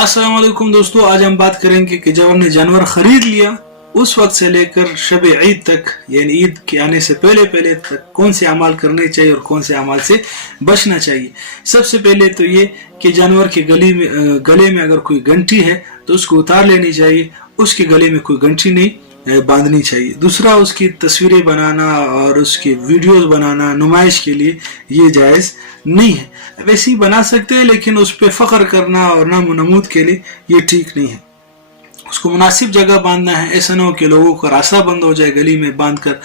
अस्सलाम वालेकुम दोस्तों, आज हम बात करेंगे कि जब हमने जानवर खरीद लिया उस वक्त से लेकर शब ईद तक, यानी ईद के आने से पहले पहले तक कौन से अमाल करने चाहिए और कौन से अमाल से बचना चाहिए। सबसे पहले तो ये कि जानवर के गले में अगर कोई घंटी है तो उसको उतार लेनी चाहिए, उसके गले में कोई घंटी नहीं बांधनी चाहिए। दूसरा, उसकी तस्वीरें बनाना और उसकी वीडियोस बनाना नुमाइश के लिए ये जायज़ नहीं है। वैसे ही बना सकते हैं लेकिन उस पर फ़ख्र करना और नाम नमूद के लिए ये ठीक नहीं है। उसको मुनासिब जगह बांधना है, ऐसा ना हो कि लोगों का रास्ता बंद हो जाए गली में बांध कर,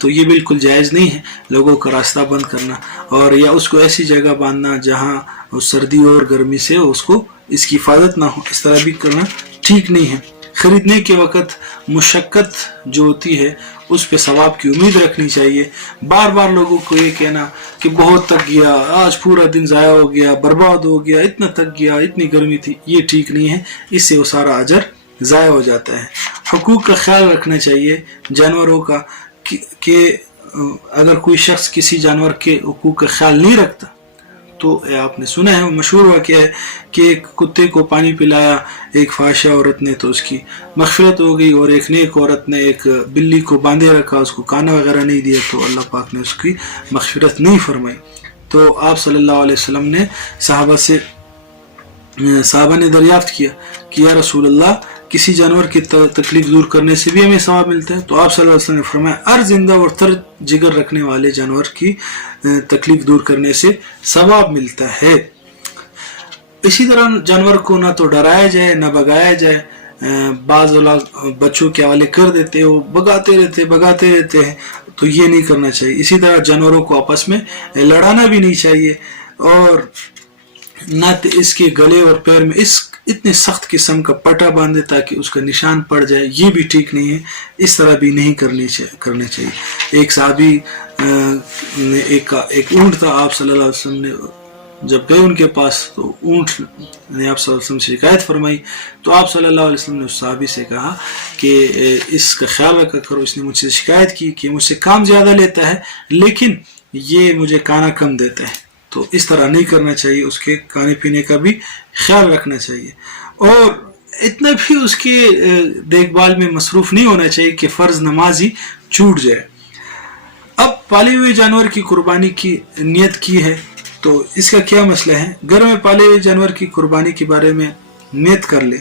तो ये बिल्कुल जायज़ नहीं है लोगों का रास्ता बंद करना। और या उसको ऐसी जगह बांधना जहाँ सर्दी और गर्मी से उसको इसकी हिफाजत ना हो, इस तरह भी करना ठीक नहीं है। खरीदने के वक्त मुशक्कत जो होती है उस पे सवाब की उम्मीद रखनी चाहिए। बार बार लोगों को ये कहना कि बहुत थक गया, आज पूरा दिन ज़ाया हो गया, बर्बाद हो गया, इतना थक गया, इतनी गर्मी थी, ये ठीक नहीं है। इससे वो सारा अजर ज़ाया हो जाता है। हुकूक का ख्याल रखना चाहिए जानवरों का कि अगर कोई शख्स किसी जानवर के हुकूक का ख्याल नहीं रखता तो आपने सुना है, मशहूर वाक़या है कि एक कुत्ते को पानी पिलाया एक फाहिशा औरत ने तो उसकी मग़फ़िरत हो गई, और एक नेक औरत ने एक बिल्ली को बांधे रखा, उसको खाना वगैरह नहीं दिया तो अल्लाह पाक ने उसकी मग़फ़िरत नहीं फरमाई। तो आप सल्लल्लाहु अलैहि वसल्लम ने साहबा ने दरियाफ्त किया कि या रसूल अल्लाह, किसी जानवर की तकलीफ दूर करने से भी हमें सवाब मिलता है? तो आप सल्लल्लाहु अलैहि वसल्लम ने फरमाया, हर जिंदा और तर जिगर रखने वाले जानवर की तकलीफ दूर करने से सवाब मिलता है। इसी तरह जानवर को ना तो डराया जाए ना भगाया जाए। बाज़ बच्चों के हवाले कर देते हो, भगाते रहते हैं, तो ये नहीं करना चाहिए। इसी तरह जानवरों को आपस में लड़ाना भी नहीं चाहिए, और ना इसके गले और पैर में इतने सख्त किस्म का पट्टा बांधे ताकि उसका निशान पड़ जाए, ये भी ठीक नहीं है। इस तरह भी नहीं करने चाहिए। एक साहबी एक ऊंट था, आप सल्लल्लाहु अलैहि वसल्लम ने जब गए उनके पास तो ऊंट ने आप सल्लल्लाहु अलैहि वसल्लम से शिकायत फरमाई। तो आप सल्लल्लाहु अलैहि वसल्लम ने उस साहबी से कहा कि इसका ख्याल रखा करो, इसने मुझसे शिकायत की कि मुझसे काम ज़्यादा लेता है लेकिन ये मुझे खाना कम देता है। तो इस तरह नहीं करना चाहिए, उसके खाने पीने का भी ख्याल रखना चाहिए, और इतना भी उसकी देखभाल में मसरूफ़ नहीं होना चाहिए कि फ़र्ज़ नमाज ही छूट जाए। अब पाले हुए जानवर की कुर्बानी की नियत की है तो इसका क्या मसला है? घर में पाले हुए जानवर की कुर्बानी के बारे में नियत कर ले